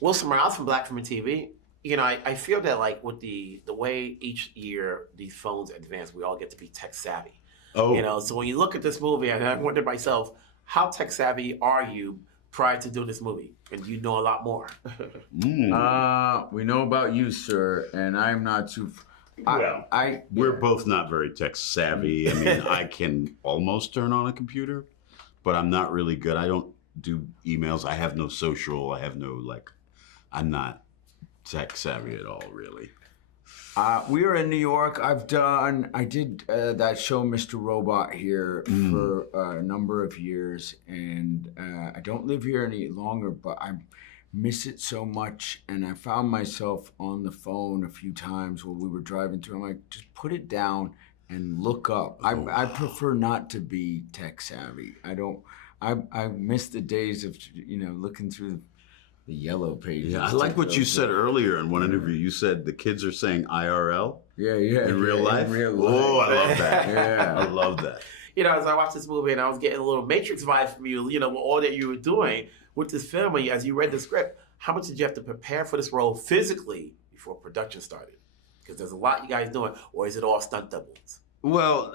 Wilson Morales from Black Film and TV. I feel that like with the way each year these phones advance, we all get to be tech savvy. Oh, So when you look at this movie, and I wonder myself, how tech savvy are you prior to doing this movie? And you know a lot more. We know about you, sir, and I'm not too. We're both not very tech savvy. I mean, I can almost turn on a computer, but I'm not really good. I don't do emails. I have no social. I have no I'm not tech savvy at all, really. We were in New York. I did that show, Mr. Robot, here for a number of years, and I don't live here any longer, but I miss it so much. And I found myself on the phone a few times when we were driving through. I'm like, just put it down and look up. I prefer not to be tech savvy. I miss the days of looking through the yellow pages. Yeah, I like what you said earlier in one interview. You said the kids are saying IRL. Yeah. In real life? In real life. Oh, I love that. Yeah. I love that. As I watched this movie and I was getting a little Matrix vibe from you, with all that you were doing with this film, and as you read the script, how much did you have to prepare for this role physically before production started? Because there's a lot you guys doing, or is it all stunt doubles? Well,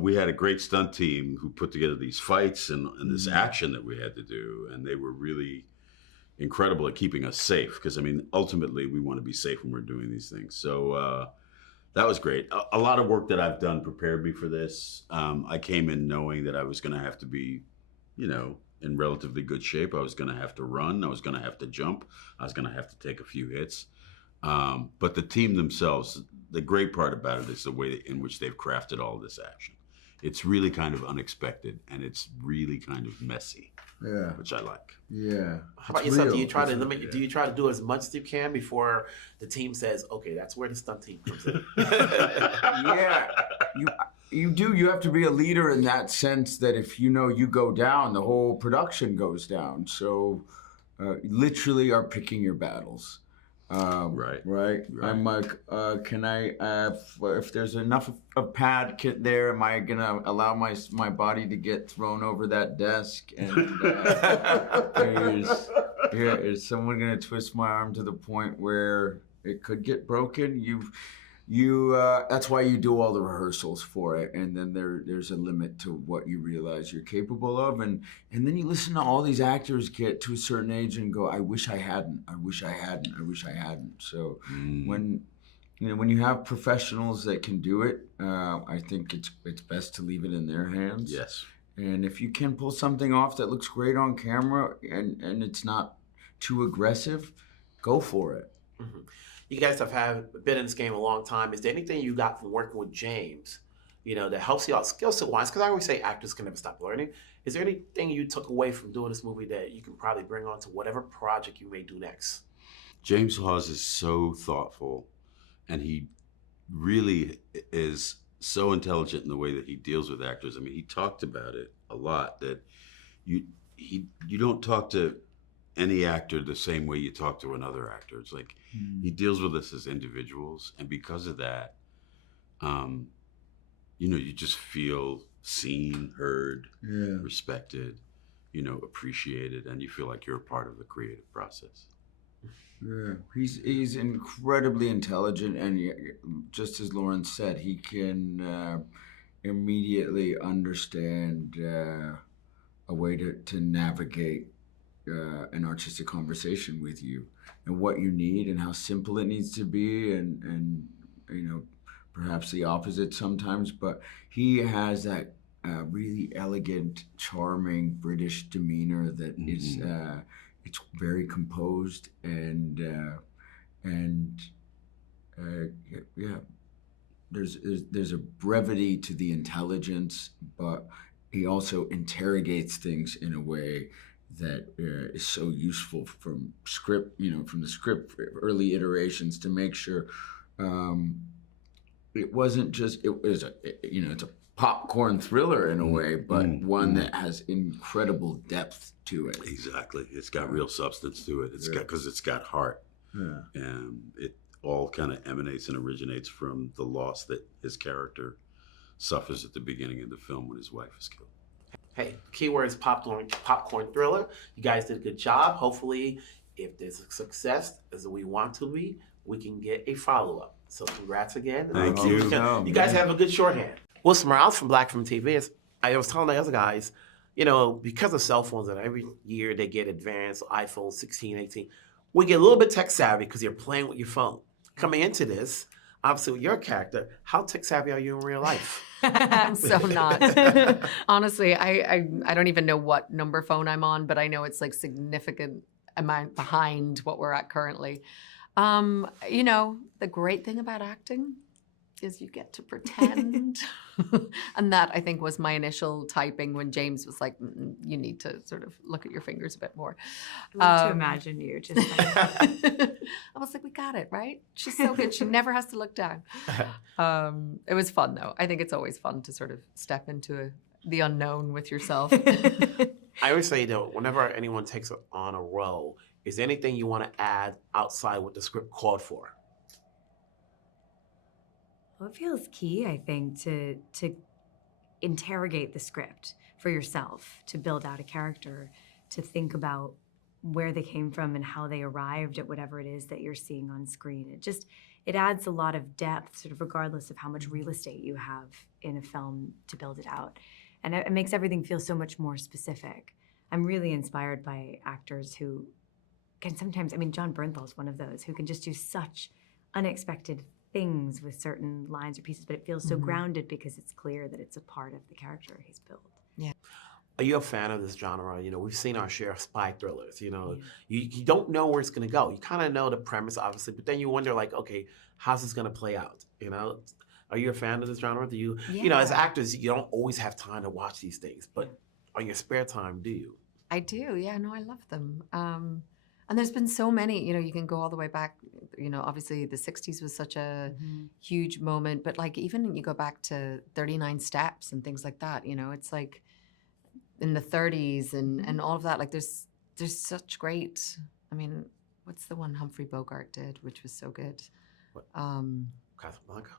we had a great stunt team who put together these fights and this action that we had to do, and they were really incredible at keeping us safe, because ultimately we want to be safe when we're doing these things. So that was great. A lot of work that I've done prepared me for this. I came in knowing that I was going to have to be, in relatively good shape. I was going to have to run. I was going to have to jump. I was going to have to take a few hits. But the team themselves, the great part about it is the way in which they've crafted all of this action. It's really kind of unexpected, and it's really kind of messy. Yeah. Which I like. Yeah. How about yourself? Do you try to limit? Do you try to do as much as you can before the team says, "Okay, that's where the stunt team comes in"? Yeah. You do. You have to be a leader in that sense that if you go down, the whole production goes down. So, literally, are picking your battles. Right. I'm like, can I, if there's enough of pad kit there, am I gonna allow my body to get thrown over that desk? And is someone gonna twist my arm to the point where it could get broken? That's why you do all the rehearsals for it, and then there's a limit to what you realize you're capable of, and then you listen to all these actors get to a certain age and go, I wish I hadn't. So when you have professionals that can do it, I think it's best to leave it in their hands. Yes. And if you can pull something off that looks great on camera and it's not too aggressive, go for it. Mm-hmm. You guys have been in this game a long time. Is there anything you got from working with James, that helps you out skill set wise? Because I always say actors can never stop learning. Is there anything you took away from doing this movie that you can probably bring on to whatever project you may do next? James Hawes is so thoughtful, and he really is so intelligent in the way that he deals with actors. He talked about it a lot, that you don't talk to any actor the same way you talk to another actor. It's like he deals with us as individuals, and because of that, you just feel seen, heard, respected, appreciated, and you feel like you're a part of the creative process. Yeah, he's incredibly intelligent, and just as Laurence said, he can immediately understand a way to navigate an artistic conversation with you, and what you need, and how simple it needs to be, and perhaps the opposite sometimes. But he has that really elegant, charming British demeanor that is it's very composed, and there's a brevity to the intelligence, but he also interrogates things in a way that is so useful from the script early iterations, to make sure it wasn't just, it's a popcorn thriller in a way, but one that has incredible depth to it. Exactly. It's got real substance to it. Because it's got heart. Yeah. And it all kind of emanates and originates from the loss that his character suffers at the beginning of the film when his wife is killed. Hey, keyword is popcorn thriller. You guys did a good job. Hopefully if there's a success as we want to be, we can get a follow-up. So congrats again. Thank And you. You guys have a good shorthand. Wilson Morales from Black Film TV is, I was telling the other guys, because of cell phones and every year they get advanced, iPhone 16, 18, we get a little bit tech savvy because you're playing with your phone. Coming into this, obviously with your character, how tech savvy are you in real life? I'm so not. Honestly, I don't even know what number phone I'm on, but I know it's like significant amount behind what we're at currently. The great thing about acting is you get to pretend. And that, I think, was my initial typing when James was like, you need to sort of look at your fingers a bit more. I love to imagine you just like I was like, we got it, right? She's so good. She never has to look down. It was fun, though. I think it's always fun to sort of step into the unknown with yourself. I always say, though, whenever anyone takes on a role, is there anything you want to add outside what the script called for? Well, it feels key, I think, to interrogate the script for yourself, to build out a character, to think about where they came from and how they arrived at whatever it is that you're seeing on screen. It adds a lot of depth, sort of regardless of how much real estate you have in a film to build it out. And it makes everything feel so much more specific. I'm really inspired by actors who can sometimes, John Bernthal is one of those, who can just do such unexpected things with certain lines or pieces, but it feels so grounded because it's clear that it's a part of the character he's built. Yeah. Are you a fan of this genre? We've seen our share of spy thrillers. You don't know where it's going to go. You kind of know the premise, obviously, but then you wonder, like, okay, how's this going to play out? Are you a fan of this genre? Do you, as actors, you don't always have time to watch these things, but on your spare time, do you? I do. Yeah, no, I love them. And there's been so many, you can go all the way back, obviously the 60s was such a huge moment, but like even you go back to 39 Steps and things like that, it's like in the 30s and all of that, like there's such great, what's the one Humphrey Bogart did, which was so good? What? Casablanca?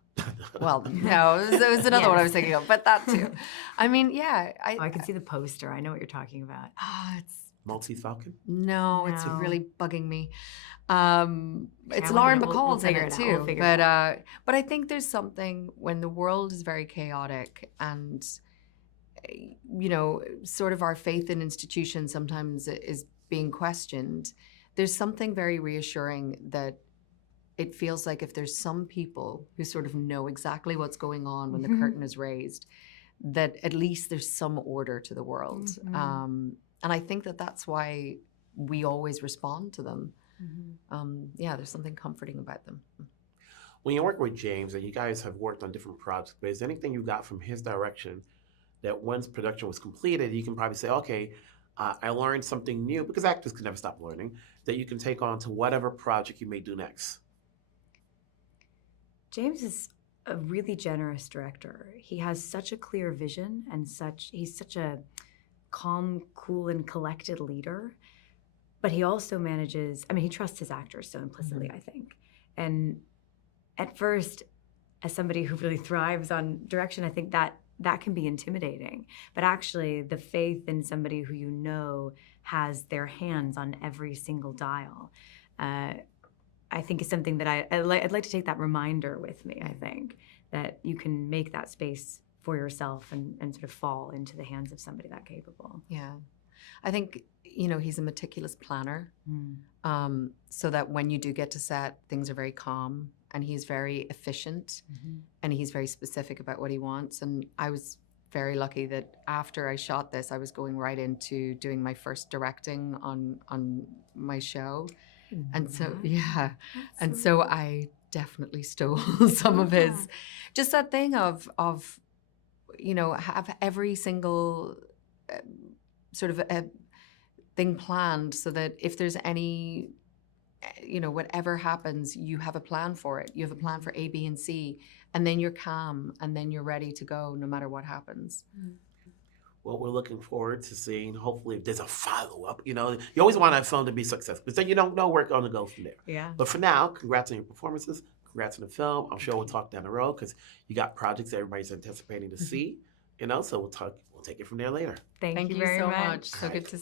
Well, no, it was another one I was thinking of, but that too. I can see the poster. I know what you're talking about. It's Maltese Falcon? No, it's No. really bugging me. It's well, Lauren we'll Bacall's in figure it it out. We'll too. figure it But I think there's something when the world is very chaotic and sort of our faith in institutions sometimes is being questioned. There's something very reassuring that it feels like if there's some people who sort of know exactly what's going on when the curtain is raised, that at least there's some order to the world. And I think that that's why we always respond to them. There's something comforting about them. When you work with James, and you guys have worked on different projects, but is there anything you got from his direction that once production was completed, you can probably say, okay, I learned something new, because actors can never stop learning, that you can take on to whatever project you may do next? James is a really generous director. He has such a clear vision and he's such a calm, cool, and collected leader. But he also manages, he trusts his actors so implicitly, I think. And at first, as somebody who really thrives on direction, I think that can be intimidating. But actually, the faith in somebody who has their hands on every single dial, I think is something that I'd like to take that reminder with me, I think, that you can make that space for yourself and sort of fall into the hands of somebody that capable. Yeah. I think, he's a meticulous planner, so that when you do get to set, things are very calm, and he's very efficient, and he's very specific about what he wants. And I was very lucky that after I shot this, I was going right into doing my first directing on my show. And so, so I definitely stole some of his, just that thing of have every single sort of thing planned so that if there's any, whatever happens, you have a plan for it. You have a plan for A, B, and C, and then you're calm, and then you're ready to go no matter what happens. Well, we're looking forward to seeing, hopefully, if there's a follow-up. You always want that film to be successful, because then you don't know where it's going to go from there. Yeah. But for now, congrats on your performances. Congrats on the film. I'm sure we'll talk down the road, because you got projects that everybody's anticipating to see. So we'll take it from there later. Thank you you very so much. much. So good to see you.